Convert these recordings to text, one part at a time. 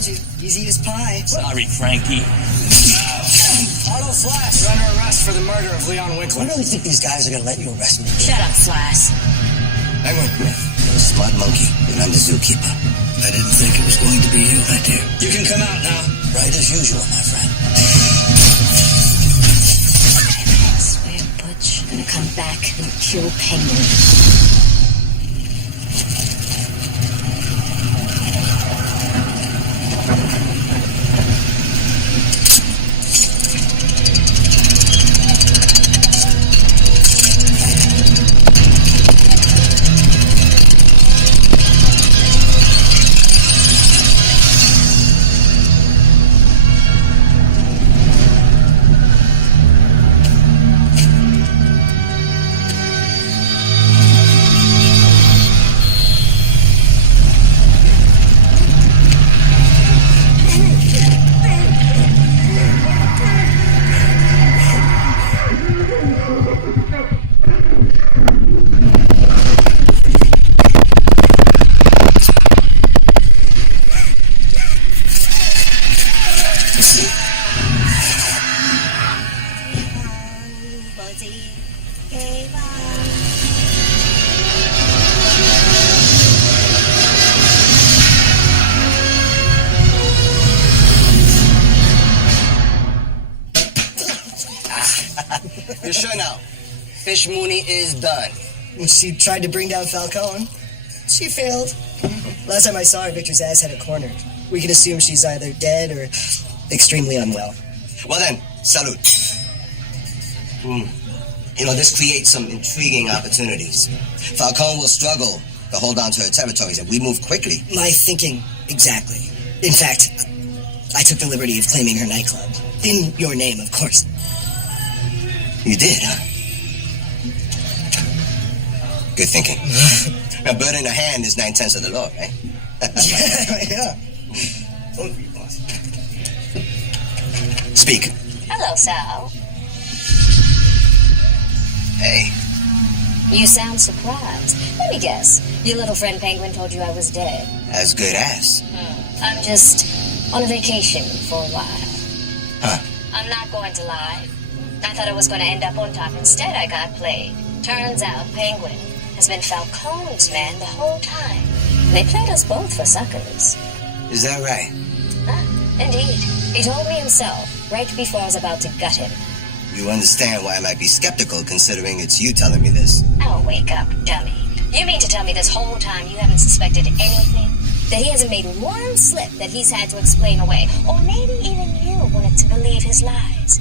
told you. Easy as pie. Sorry, Frankie. Auto Flash, you're under arrest for the murder of Leon Winkler. I really think these guys are gonna let you arrest me. Shut up, Flash. Penguin, you're a smart monkey, and I'm the zookeeper. I didn't think it was going to be you, my dear. You can come out now. Right as usual, my friend. I swear, Butch, I'm gonna come back and kill Penguin. You're sure now? Fish Mooney is done. She tried to bring down Falcone. She failed. Last time I saw her, Victor's ass had a corner. We can assume she's either dead or extremely unwell. Well then, salute. You know, this creates some intriguing opportunities. Falcone will struggle to hold on to her territories, and we move quickly. My thinking, exactly. In fact, I took the liberty of claiming her nightclub. In your name, of course. You did, huh? Good thinking. A bird in a hand is 9/10 of the law, right? Yeah. Speak. Hello, Sal. Hey. You sound surprised. Let me guess. Your little friend Penguin told you I was dead. As good as. I'm just on a vacation for a while. Huh. I'm not going to lie. I thought I was going to end up on top. Instead, I got played. Turns out Penguin has been Falcone's man the whole time. They played us both for suckers. Is that right? Indeed. He told me himself, right before I was about to gut him. You understand why I might be skeptical, considering it's you telling me this. Oh, wake up, dummy. You mean to tell me this whole time you haven't suspected anything? That he hasn't made one slip that he's had to explain away? Or maybe even you wanted to believe his lies?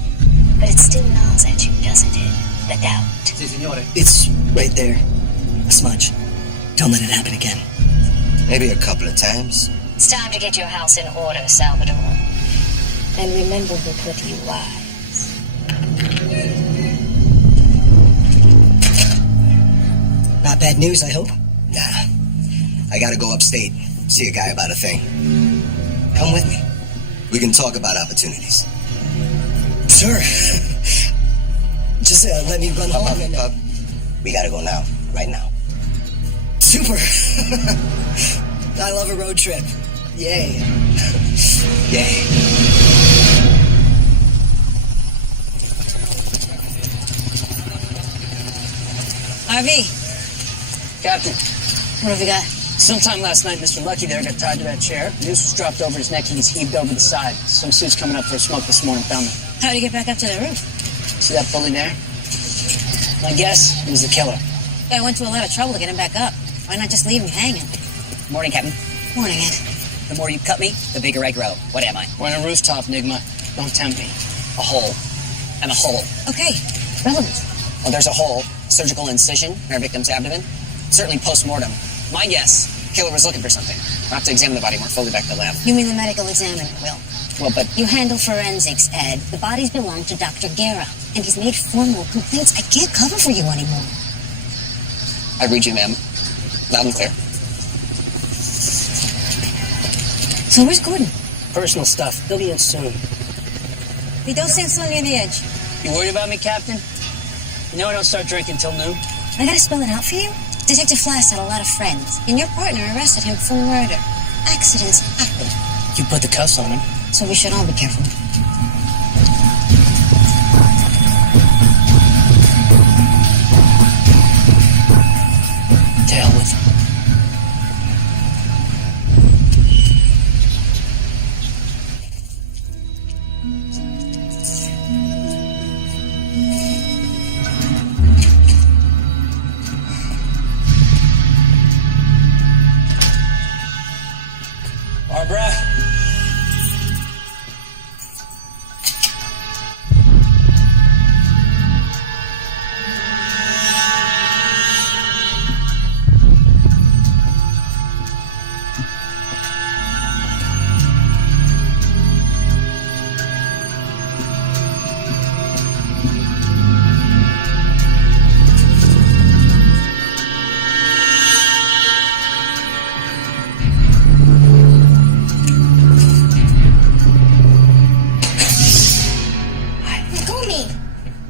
But it still gnaws at you, doesn't it? The doubt. Si, signore. It's right there. A smudge. Don't let it happen again. Maybe a couple of times. It's time to get your house in order, Salvador. And remember who put you wise. Not bad news, I hope. Nah. I gotta go upstate, see a guy about a thing. Come with me. We can talk about opportunities. Sure. Just let me run home and... We gotta go now. Right now. Super. I love a road trip. Yay. Yay. RV, Captain, what have you got? sometime last night, Mr. Lucky there got tied to that chair. Noose was dropped over his neck. He was heaved over the side. Some suits coming up for a smoke this morning found him. How did he get back up to the roof? See that bully there? My guess, he was the killer. Guy went to a lot of trouble to get him back up. Why not just leave him hanging? Morning, Captain. Morning, Ed. The more you cut me, the bigger I grow. What am I? We're in a rooftop, Nigma. Don't tempt me. A hole. I'm a hole. Okay, relevant. Well, there's a hole, surgical incision in our victim's abdomen. Certainly post-mortem. My guess, killer was looking for something. We'll have to examine the body more fully back at the lab. You mean the medical examiner, Will? Well, but You handle forensics, Ed. The bodies belong to Dr. Guerra, and he's made formal complaints. I can't cover for you anymore. I read you, ma'am. Loud and clear. So where's Gordon? Personal stuff. He'll be in soon. He don't stand so near the edge. You worried about me, Captain? You know I don't start drinking till noon. I gotta spell it out for you? Detective Flass had a lot of friends, and your partner arrested him for murder. Accidents happen. You put the cuffs on him. So we should all be careful. To hell with him. Barbara?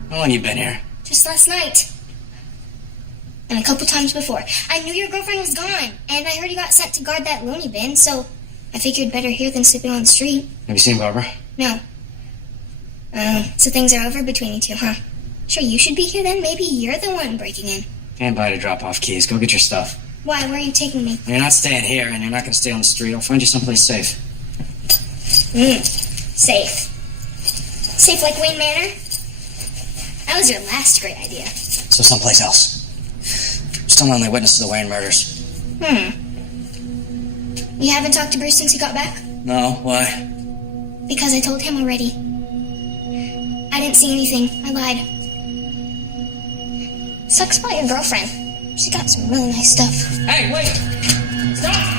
How long you been here? Just last night. And a couple times before. I knew your girlfriend was gone, and I heard you got sent to guard that loony bin, so I figured better here than sleeping on the street. Have you seen Barbara? No. So things are over between you two, huh? Sure, you should be here then. Maybe you're the one breaking in. Can't buy to drop off keys. Go get your stuff. Why? Where are you taking me? You're not staying here, and you're not going to stay on the street. I'll find you someplace safe. Safe. Safe like Wayne Manor? That was your last great idea. So someplace else. Still my only witness to the Wayne murders. You haven't talked to Bruce since he got back? No, why? Because I told him already. I didn't see anything. I lied. Sucks about your girlfriend. She got some really nice stuff. Hey, wait! Stop!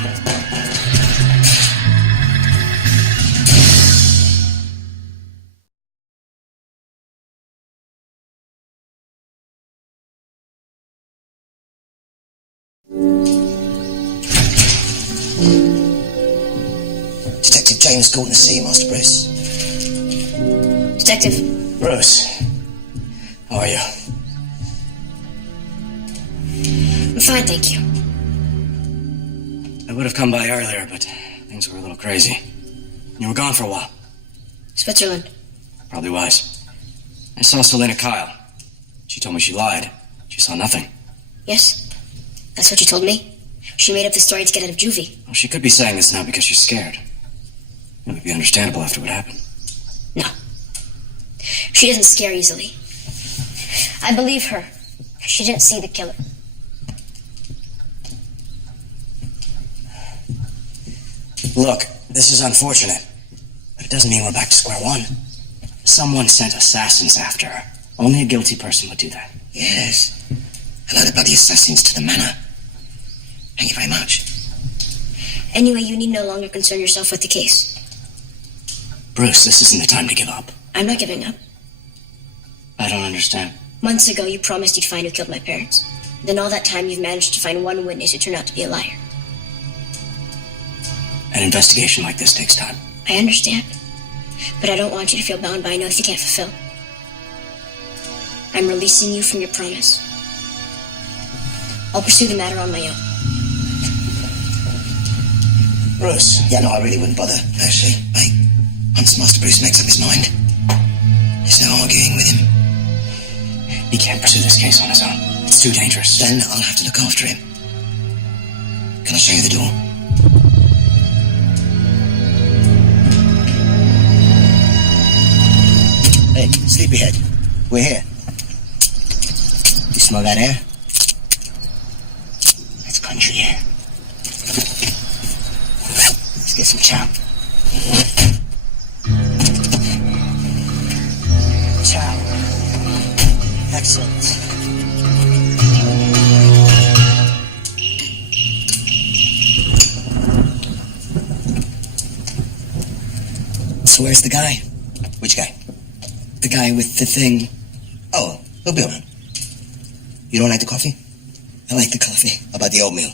Detective James Gordon to see you, Master Bruce. Detective. Bruce. How are you? I'm fine, thank you. I would have come by earlier, but things were a little crazy. You were gone for a while. Switzerland. Probably wise. I saw Selena Kyle. She told me she lied. She saw nothing. Yes? That's what you told me? She made up the story to get out of juvie. Well, she could be saying this now because she's scared. It would be understandable after what happened. No. She doesn't scare easily. I believe her. She didn't see the killer. Look, this is unfortunate, but it doesn't mean we're back to square one. Someone sent assassins after her. Only a guilty person would do that. Yes. Hello, the bloody assassins to the manor. Thank you very much. Anyway, you need no longer concern yourself with the case. Bruce, this isn't the time to give up. I'm not giving up. I don't understand. Months ago, you promised you'd find who killed my parents. Then all that time, you've managed to find one witness who turned out to be a liar. An investigation like this takes time. I understand. But I don't want you to feel bound by an oath you can't fulfill. I'm releasing you from your promise. I'll pursue the matter on my own. Bruce. Yeah, no, I really wouldn't bother, actually. Mate, once Master Bruce makes up his mind, there's no arguing with him. He can't pursue this case on his own. It's too dangerous. Then I'll have to look after him. Can I show you the door? Hey, sleepyhead. We're here. You smell that air? That's country air. Let's get some chow. Chow. Excellent. So where's the guy? Which guy? The guy with the thing. Oh, he'll be around. You don't like the coffee? I like the coffee. How about the oatmeal?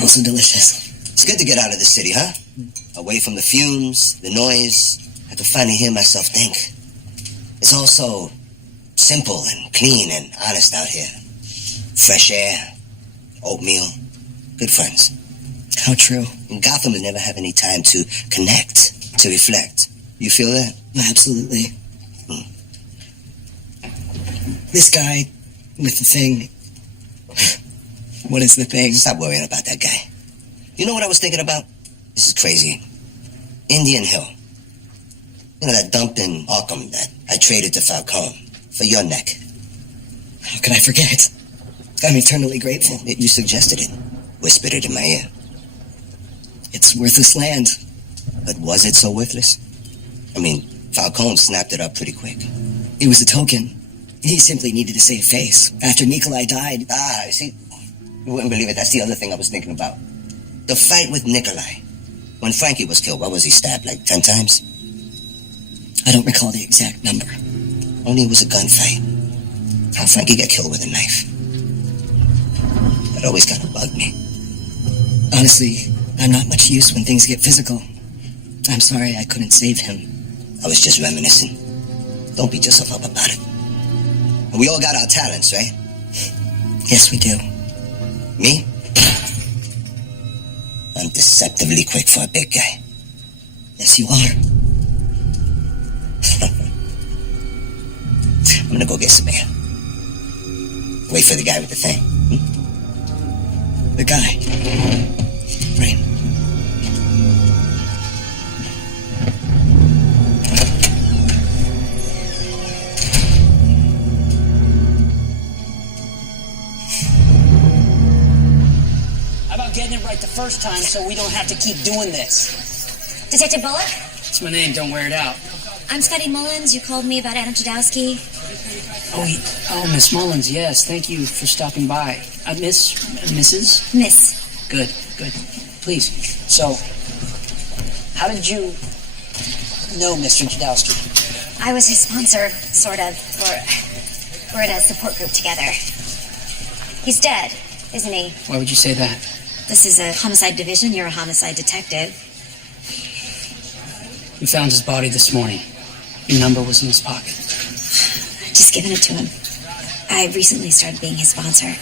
Also delicious. It's good to get out of the city, huh? Away from the fumes, the noise. I could finally hear myself think. It's all so simple and clean and honest out here. Fresh air, oatmeal, good friends. How true. And Gotham will never have any time to connect, to reflect. You feel that? Absolutely. This guy with the thing. What is the thing? Stop worrying about that guy. You know what I was thinking about? This is crazy. Indian Hill. You know that dump in Arkham that I traded to Falcone for your neck? How could I forget? I'm eternally grateful. You suggested it. Whispered it in my ear. It's worthless land. But was it so worthless? I mean, Falcone snapped it up pretty quick. It was a token. He simply needed to save face. After Nikolai died... You see? You wouldn't believe it. That's the other thing I was thinking about. The fight with Nikolai. When Frankie was killed, what was he stabbed, like 10 times? I don't recall the exact number. Only it was a gunfight. How'd Frankie get killed with a knife? That always kind of bugged me. Honestly, I'm not much use when things get physical. I'm sorry I couldn't save him. I was just reminiscing. Don't beat yourself up about it. And we all got our talents, right? Yes, we do. Me? I'm deceptively quick for a big guy. Yes, you are. I'm gonna go get some air. Wait for the guy with the thing. The guy. Right. How about getting it right the first time so we don't have to keep doing this? Detective Bullock? It's my name, don't wear it out. I'm Scotty Mullins. You called me about Adam Jadowski. Oh, Miss Mullins, yes. Thank you for stopping by. Mrs.? Miss. Good. Please. So, how did you know Mr. Jadowski? I was his sponsor, sort of. We're at a support group together. He's dead, isn't he? Why would you say that? This is a homicide division. You're a homicide detective. We found his body this morning. Your number was in his pocket. Just giving it to him. I recently started being his sponsor.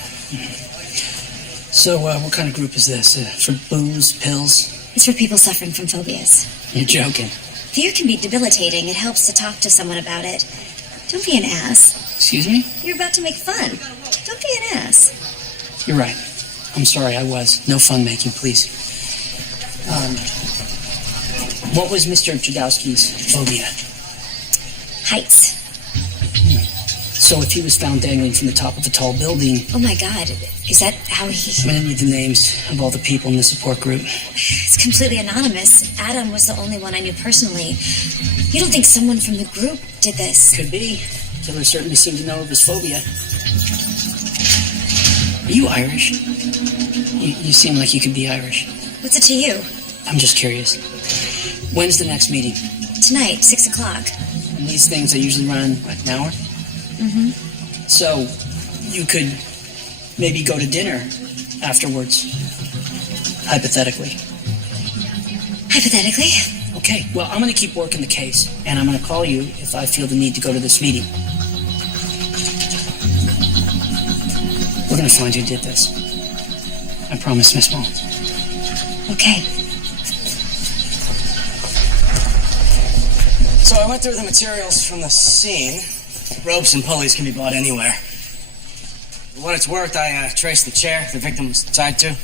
So, what kind of group is this? For booze, pills? It's for people suffering from phobias. You're joking. Fear can be debilitating. It helps to talk to someone about it. Don't be an ass. Excuse me? You're about to make fun. Don't be an ass. You're right. I'm sorry, I was. No fun making, please. What was Mr. Jadowski's phobia? Heights. So if he was found dangling from the top of a tall building... Oh my God. Is that how he... I'm gonna need the names of all the people in the support group. It's completely anonymous. Adam was the only one I knew personally. You don't think someone from the group did this? Could be. Killer certainly seemed to know of his phobia. Are you Irish? You seem like you could be Irish. What's it to you? I'm just curious. When's the next meeting? Tonight, 6 o'clock. And these things, they usually run, what, an hour? Mm-hmm. So, you could maybe go to dinner afterwards. Hypothetically. Hypothetically? Okay, well, I'm going to keep working the case, and I'm going to call you if I feel the need to go to this meeting. We're going to find who did this. I promise, Miss Mullins. Okay. So I went through the materials from the scene. Ropes and pulleys can be bought anywhere. For what it's worth, I traced the chair the victim was tied to.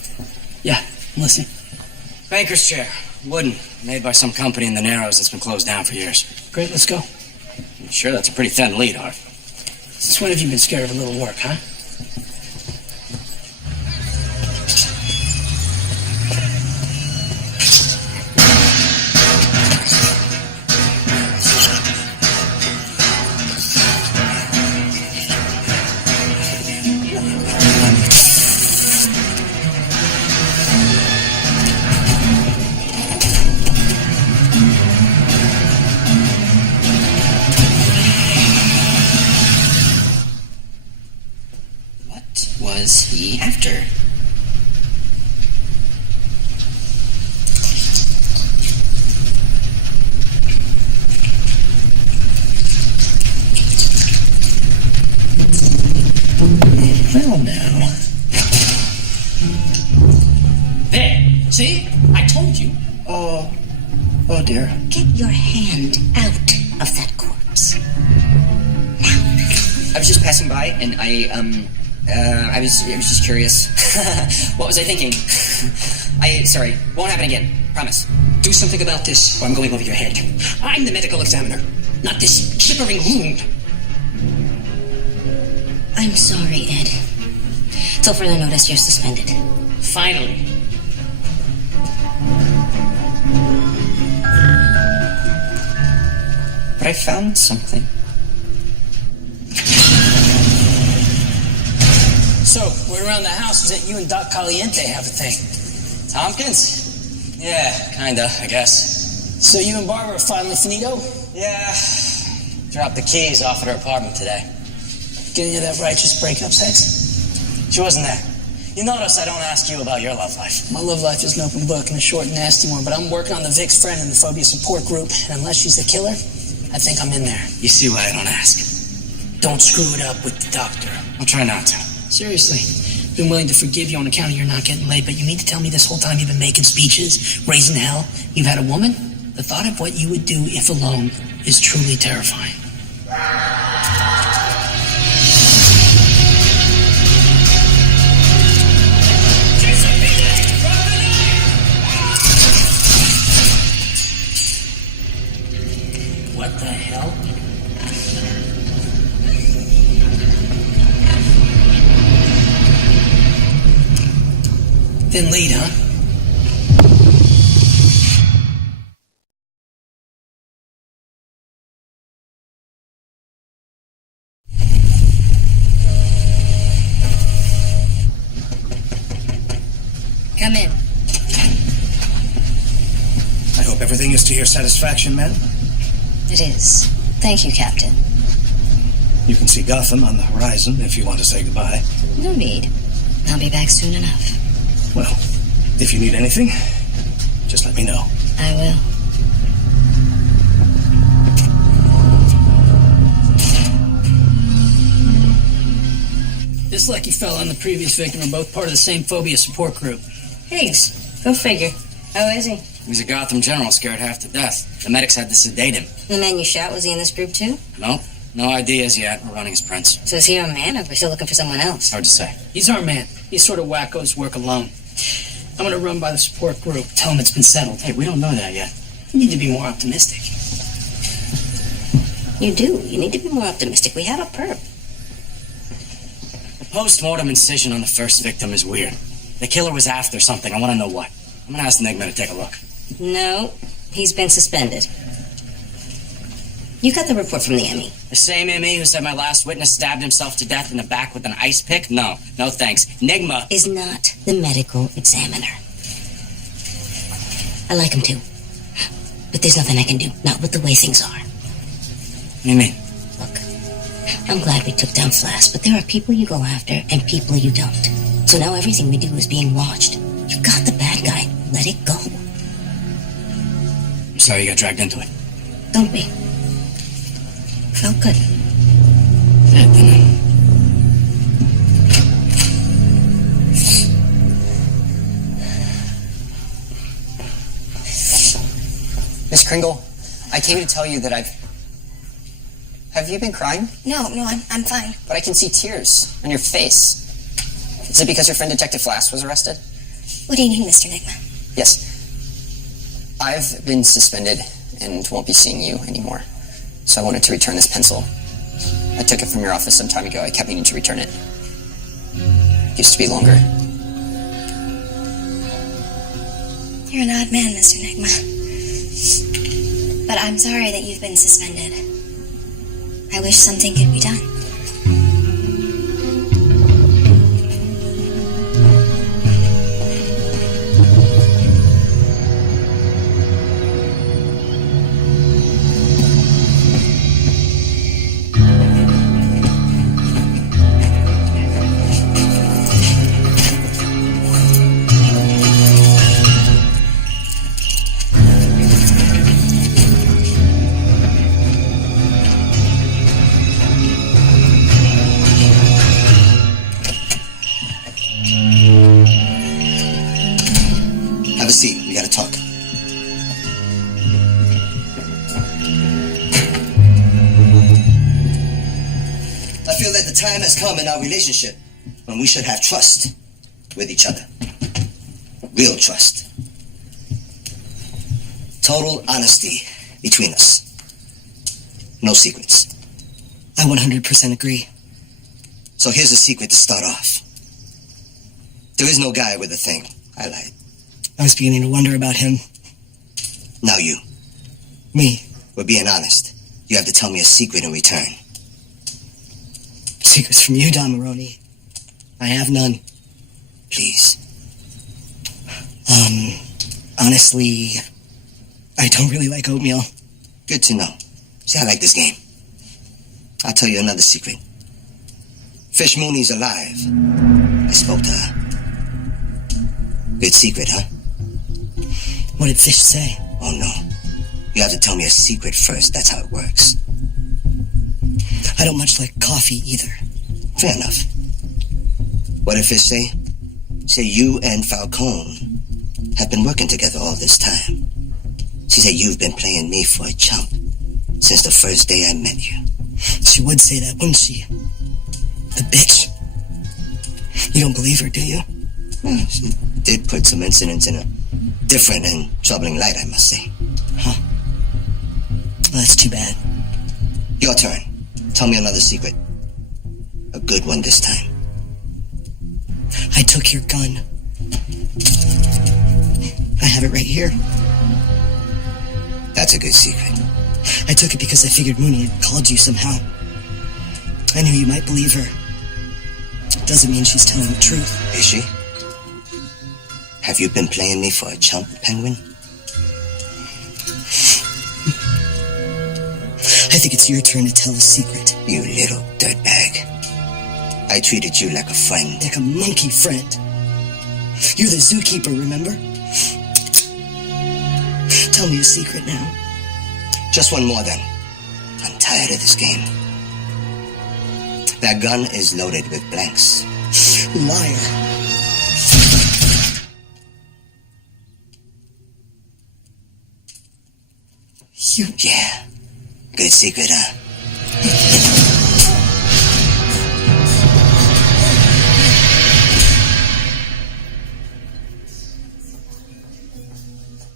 Yeah, I'm listening. Banker's chair, wooden, made by some company in the Narrows that's been closed down for years. Great, let's go. Sure, that's a pretty thin lead, Harv. Since when have you been scared of a little work, huh? Was he after? Well, now. There! See? I told you. Oh dear. Get your hand out of that corpse. I was just passing by, and I was just curious. What was I thinking? Sorry, won't happen again. Promise. Do something about this, or I'm going over your head. I'm the medical examiner, not this shivering loon. I'm sorry, Ed. Till further notice, you're suspended. Finally. But I found something. So, word around the house is that you and Doc Caliente have a thing. Tompkins? Yeah, kinda, I guess. So you and Barbara are finally finito? Yeah. Dropped the keys off at her apartment today. Getting you that righteous breakup sex? She wasn't there. You notice I don't ask you about your love life. My love life is an open book and a short and nasty one, but I'm working on the Vic's friend in the phobia support group, and unless she's the killer, I think I'm in there. You see why I don't ask. Don't screw it up with the doctor. I'll try not to. Seriously. Been willing to forgive you on account of your not getting laid, but you mean to tell me this whole time you've been making speeches, raising hell, you've had a woman? The thought of what you would do if alone is truly terrifying. What the hell? Then lead, huh? Come in. I hope everything is to your satisfaction, ma'am. It is. Thank you, Captain. You can see Gotham on the horizon if you want to say goodbye. No need. I'll be back soon enough. Well, if you need anything, just let me know. I will. This lucky fella and the previous victim are both part of the same phobia support group. Higgs, go figure. How is he? He's a Gotham general scared half to death. The medics had to sedate him. The man you shot, was he in this group too? Nope. No ideas yet. We're running his prints. So is he our man, or we're still looking for someone else? Hard to say. He's our man. These sort of wackos work alone. I'm gonna run by the support group. Tell them it's been settled. Hey, we don't know that yet. You need to be more optimistic. You do. You need to be more optimistic. We have a perp. The post-mortem incision on the first victim is weird. The killer was after something. I want to know what. I'm gonna ask Enigma to take a look. No, he's been suspended. You got the report from the ME. The same ME who said my last witness stabbed himself to death in the back with an ice pick? No thanks. Enigma Is not the medical examiner. I like him too. But there's nothing I can do. Not with the way things are. What do you mean? Look, I'm glad we took down Flash, but there are people you go after and people you don't. So now everything we do is being watched. You got the bad guy. Let it go. I'm sorry you got dragged into it. Don't be. Felt good. Yeah, didn't Miss Kringle, I came to tell you that Have you been crying? No, I'm fine. But I can see tears on your face. Is it because your friend Detective Flass was arrested? What do you need, Mr. Nigma? Yes. I've been suspended and won't be seeing you anymore. So I wanted to return this pencil. I took it from your office some time ago. I kept meaning to return it. It used to be longer. You're an odd man, Mr. Nigma. But I'm sorry that you've been suspended. I wish something could be done. Have a seat. We gotta talk. I feel that the time has come in our relationship when we should have trust with each other. Real trust. Total honesty between us. No secrets. I 100% agree. So here's a secret to start off. There is no guy with a thing. I lied. I was beginning to wonder about him. Now you. Me. We're being honest. You have to tell me a secret in return. Secrets from you, Don Maroney. I have none. Please. Honestly, I don't really like oatmeal. Good to know. See, I like this game. I'll tell you another secret. Fish Mooney's alive. I spoke to her. Good secret, huh? What did Fish say? Oh, no. You have to tell me a secret first. That's how it works. I don't much like coffee either. Fair enough. What did Fish say? Say you and Falcone have been working together all this time. She said you've been playing me for a chump since the first day I met you. She would say that, wouldn't she? The bitch. You don't believe her, do you? Well, she did put some incidents in a different and troubling light, I must say. Huh. Well, that's too bad. Your turn. Tell me another secret. A good one this time. I took your gun. I have it right here. That's a good secret. I took it because I figured Mooney had called you somehow. I knew you might believe her. Doesn't mean she's telling the truth. Is she? Have you been playing me for a chump, Penguin? I think it's your turn to tell a secret. You little dirtbag. I treated you like a friend. Like a monkey friend. You're the zookeeper, remember? Tell me a secret now. Just one more then. I'm tired of this game. That gun is loaded with blanks. Liar. You... Yeah. Good secret, huh?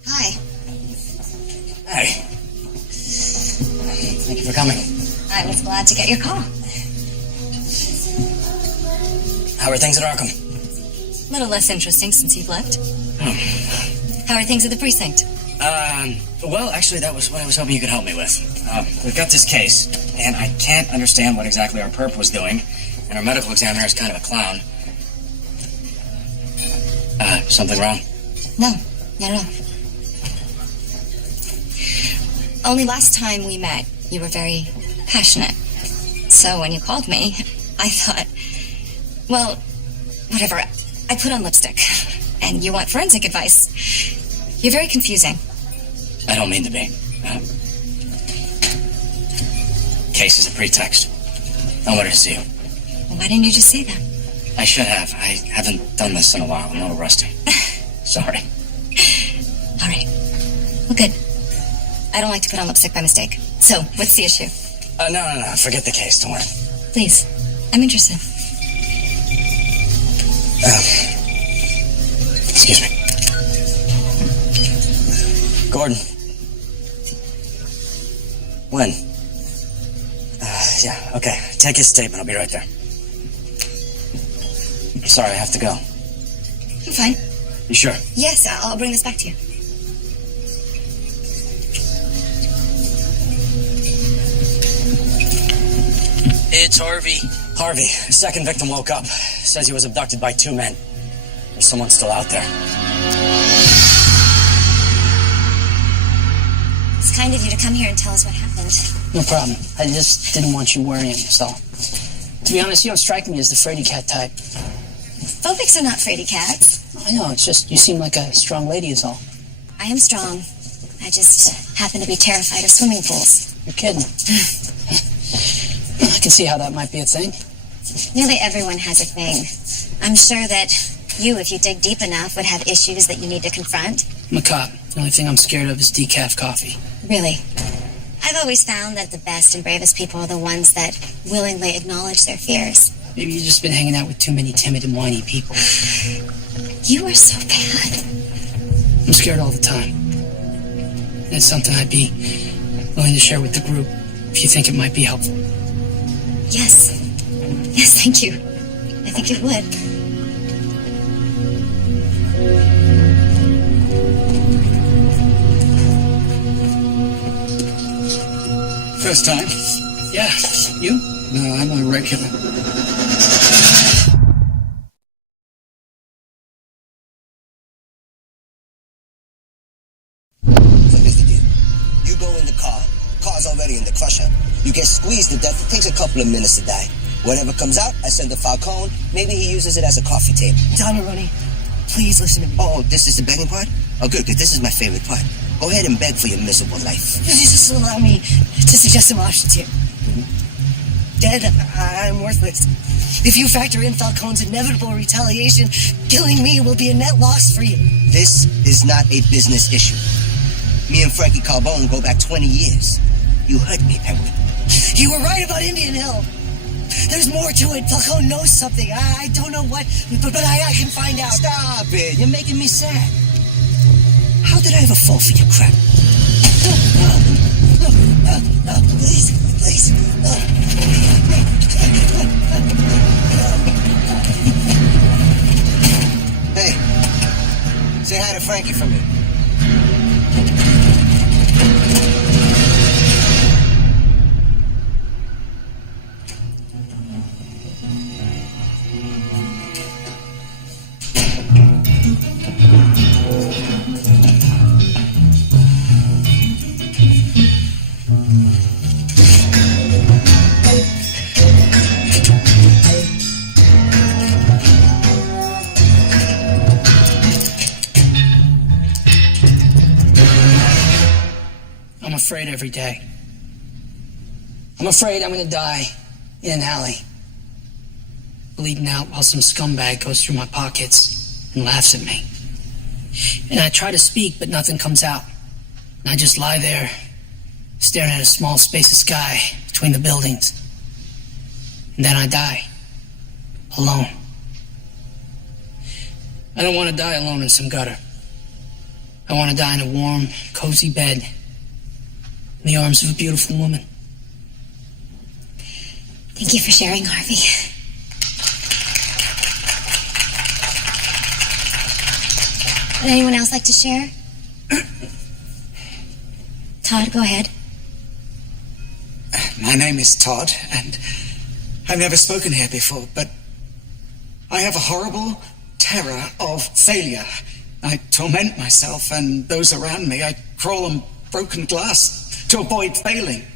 Hi. Hey. Thank you for coming. I was glad to get your call. How are things at Arkham? A little less interesting since you've left. How are things at the precinct? Well, actually, that was what I was hoping you could help me with. We've got this case, and I can't understand what exactly our perp was doing, and our medical examiner is kind of a clown. Something wrong? No, not at all. Only last time we met, you were very passionate. So when you called me, I thought, well, whatever. I put on lipstick, and you want forensic advice. You're very confusing. I don't mean to be. Case is a pretext. I wanted to see you. Well, why didn't you just say that? I should have. I haven't done this in a while. I'm a little rusty. Sorry. All right. Well, good. I don't like to put on lipstick by mistake. So, what's the issue? No. Forget the case. Don't worry. Please. I'm interested. Excuse me. Gordon. When? Yeah, okay. Take his statement. I'll be right there. Sorry, I have to go. I'm fine. You sure? Yes, I'll bring this back to you. It's Harvey. Harvey, the second victim woke up. Says he was abducted by 2 men. There's someone still out there. It's kind of you to come here and tell us what happened. No problem. I just didn't want you worrying, that's all. To be honest, you don't strike me as the fraidy cat type. Phobics are not fraidy cats. I know, it's just you seem like a strong lady is all. I am strong. I just happen to be terrified of swimming pools. You're kidding. I can see how that might be a thing. Nearly everyone has a thing. I'm sure that You, if you dig deep enough, would have issues that you need to confront. I'm a cop. The only thing I'm scared of is decaf coffee. Really? I've always found that the best and bravest people are the ones that willingly acknowledge their fears. Maybe you've just been hanging out with too many timid and whiny people. You are so bad. I'm scared all the time. And it's something I'd be willing to share with the group if you think it might be helpful. Yes. Yes, thank you. I think it would. First time? Yeah. You? No, I'm a regular. So here's the deal. You go in the car. Car's already in the crusher. You get squeezed to death. It takes a couple of minutes to die. Whatever comes out, I send to Falcone. Maybe he uses it as a coffee table. Donal, Ronnie, please listen to me. Oh, this is the begging part? Oh, good, because this is my favorite part. Go ahead and beg for your miserable life. Just allow me to suggest some options here. Dead, I'm worthless. If you factor in Falcone's inevitable retaliation, killing me will be a net loss for you. This is not a business issue. Me and Frankie Carbone go back 20 years. You hurt me, Penguin. You were right about Indian Hill. There's more to it. Falcone knows something. I don't know what, but I can find out. Stop it. You're making me sad. How did I ever fall for your crap? Please, please. Hey, say hi to Frankie for me. I'm afraid every day. I'm afraid I'm gonna die in an alley, bleeding out while some scumbag goes through my pockets and laughs at me. And I try to speak, but nothing comes out. And I just lie there, staring at a small space of sky between the buildings. And then I die, alone. I don't want to die alone in some gutter. I want to die in a warm, cozy bed, in the arms of a beautiful woman. Thank you for sharing, Harvey. Would anyone else like to share? Todd, go ahead. My name is Todd, and I've never spoken here before, but I have a horrible terror of failure. I torment myself and those around me. I crawl on broken glass to avoid failing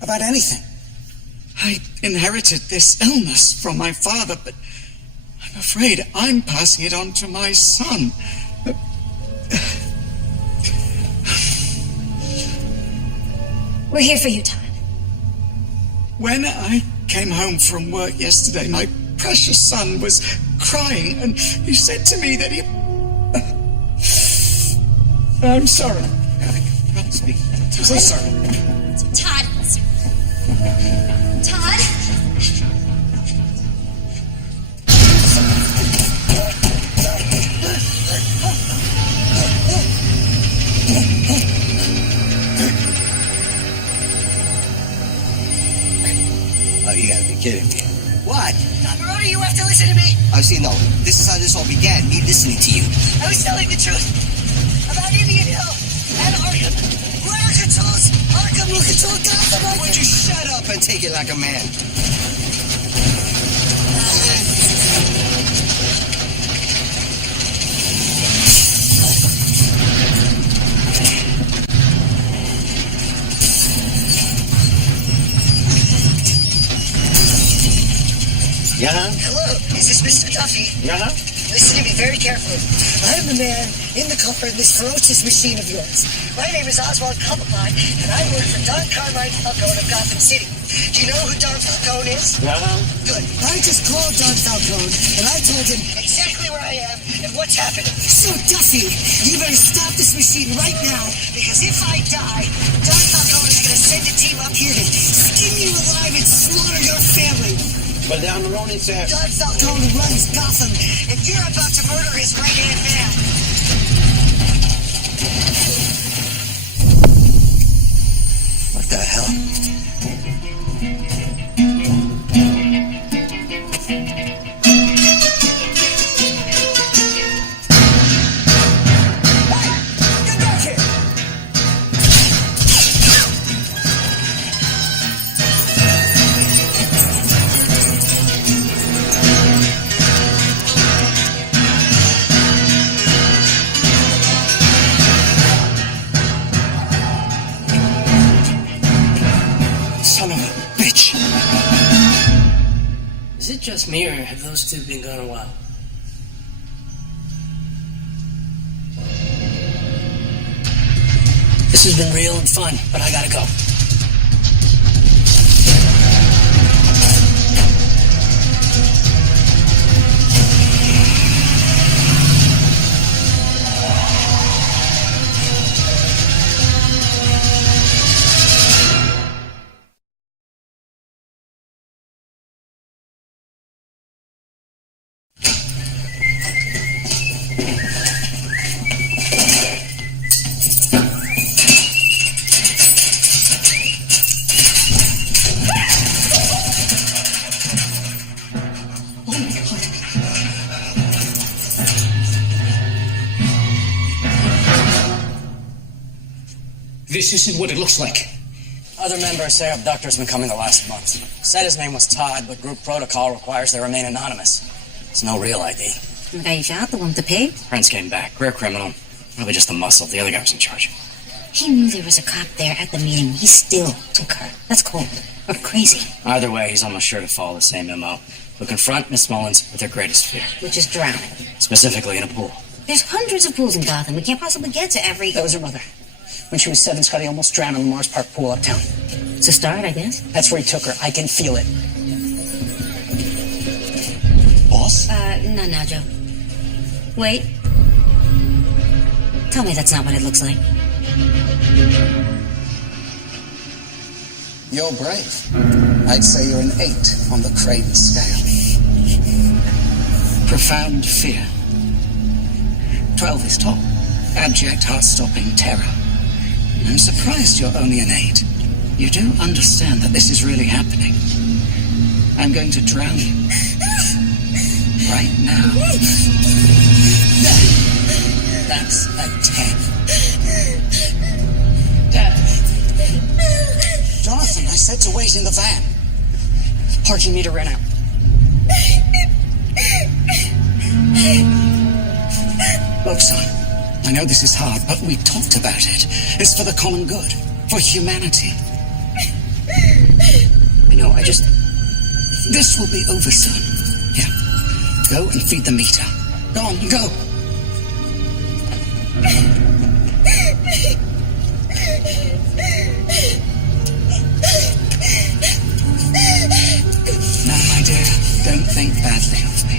about anything. I inherited this illness from my father, but I'm afraid I'm passing it on to my son. We're here for you, Todd. When I came home from work yesterday, my precious son was crying, and he said to me that he... I'm sorry. I can't speak. I'm so sorry. Todd. Todd? Oh, you gotta be kidding me. What? Maroni, you have to listen to me. Oh, see, no. This is how this all began. Me listening to you. I was telling the truth about Indian Hill and Arkham. Whoever controls Arkham will control Gotham. Would you shut up and take it like a man? Yeah? Hello, is this Mr. Duffy? Yeah? Listen to me very carefully. I'm the man in the car in this ferocious machine of yours. My name is Oswald Cobblepot, and I work for Don Carmine Falcone of Gotham City. Do you know who Don Falcone is? Good. I just called Don Falcone, and I told him exactly where I am and what's happening. So, Duffy, you better stop this machine right now, because if I die, Don Falcone is going to send a team up here to skin you alive and slaughter your family. But down the road, it's there. Don Falcone runs Gotham, and you're about to murder his right-hand man. What the hell? Son of a bitch. Is it just me, or have those two been gone a while? This has been real and fun, but I gotta go. This isn't what it looks like. Other members say abductor's been coming the last month. Said his name was Todd, but group protocol requires they remain anonymous. It's no real ID. The guy you shot, the one with the pig? Prince came back. Career criminal. Probably just a muscle. The other guy was in charge. He knew there was a cop there at the meeting. He still took her. That's cold. Or crazy. Either way, he's almost sure to follow the same MO. He'll confront Miss Mullins with her greatest fear. Which is drowning. Specifically in a pool. There's hundreds of pools in Gotham. We can't possibly get to every... That was her mother. When she was 7, Scotty almost drowned in the Mars Park pool uptown. It's a start, I guess. That's where he took her. I can feel it. Boss? No, Joe. Wait. Tell me that's not what it looks like. You're brave. I'd say you're an 8 on the Crane scale. Profound fear. 12 is top. Abject, heart-stopping terror. I'm surprised you're only an 8. You do understand that this is really happening. I'm going to drown you. Right now. That's a 10. Dad. Jonathan, I said to wait in the van. Parking meter ran out. Look, son. I know this is hard, but we talked about it. It's for the common good. For humanity. I know, I just... This will be over soon. Yeah. Go and feed the meter. Go on, go. Now, my dear, don't think badly of me.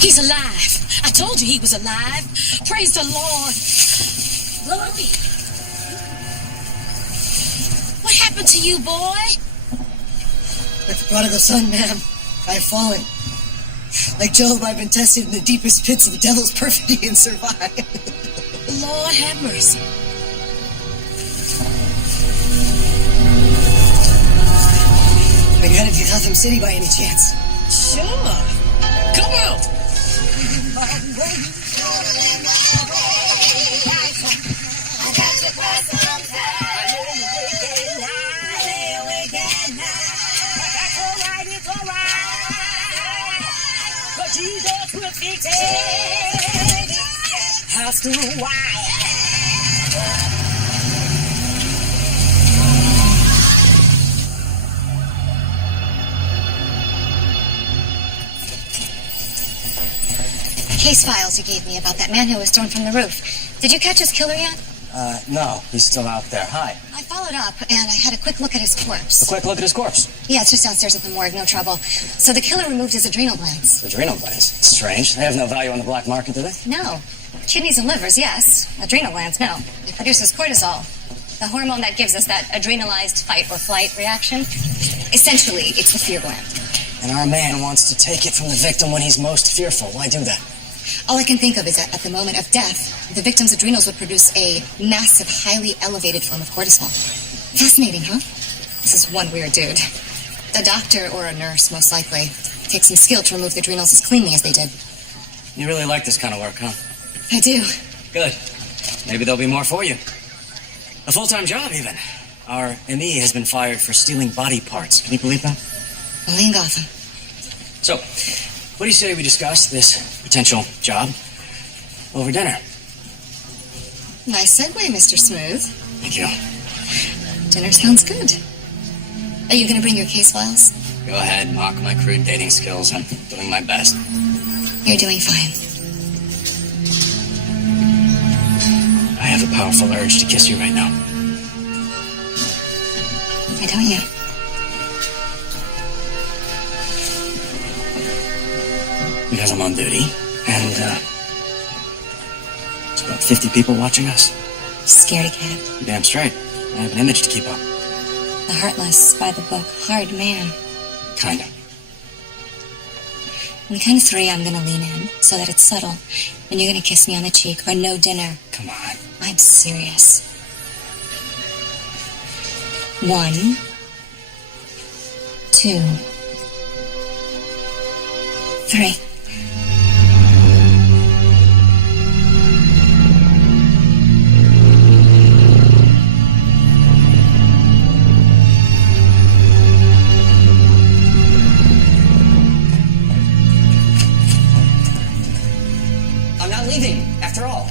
He's alive. I told you he was alive. Praise the Lord. Glory. What happened to you, boy? Like the prodigal son, ma'am, I have fallen. Like Job, I've been tested in the deepest pits of the devil's perfidy and survived. Lord have mercy. Are you headed to Gotham City by any chance? Sure. Come on. Jesus will fix it. Has to why. Case files you gave me about that man who was thrown from the roof. Did you catch his killer yet? No, he's still out there. Hi. I followed up, and I had a quick look at his corpse. A quick look at his corpse. Yeah, it's just downstairs at the morgue, no trouble. So the killer removed his adrenal glands. Adrenal glands? Strange. They have no value on the black market, do they? No. Kidneys and livers, yes. Adrenal glands, no. It produces cortisol, the hormone that gives us that adrenalized fight or flight reaction. Essentially, it's the fear gland. And our man wants to take it from the victim when he's most fearful. Why do that? All I can think of is that at the moment of death, the victim's adrenals would produce a massive, highly elevated form of cortisol. Fascinating, huh? This is one weird dude. A doctor or a nurse, most likely. Takes some skill to remove the adrenals as cleanly as they did. You really like this kind of work, huh? I do. Good. Maybe there'll be more for you. A full-time job, even. Our ME has been fired for stealing body parts. Can you believe that? Only in Gotham. So, what do you say we discuss this potential job over dinner? Nice segue, Mr. Smooth. Thank you. Dinner sounds good. Are you going to bring your case files? Go ahead, mock my crude dating skills. I'm doing my best. You're doing fine. I have a powerful urge to kiss you right now. Why don't you? Because I'm on duty, and there's about 50 people watching us. Scaredy cat. You're damn straight. I have an image to keep up. The heartless, by the book, hard man. Kinda. On the count of 3, I'm gonna lean in so that it's subtle, and you're gonna kiss me on the cheek or no dinner. Come on. I'm serious. 1, 2, 3. I'm not leaving, after all.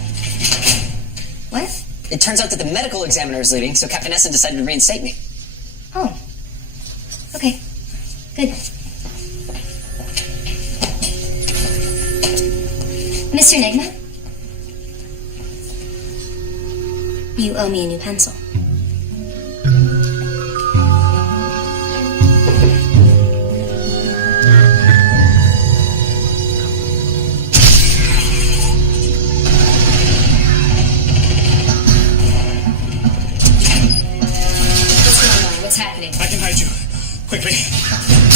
What? It turns out that the medical examiner is leaving, so Captain Essen decided to reinstate me. Oh. Okay. Good. Mr. Enigma? You owe me a new pencil. What's happening? I can hide you. Quickly.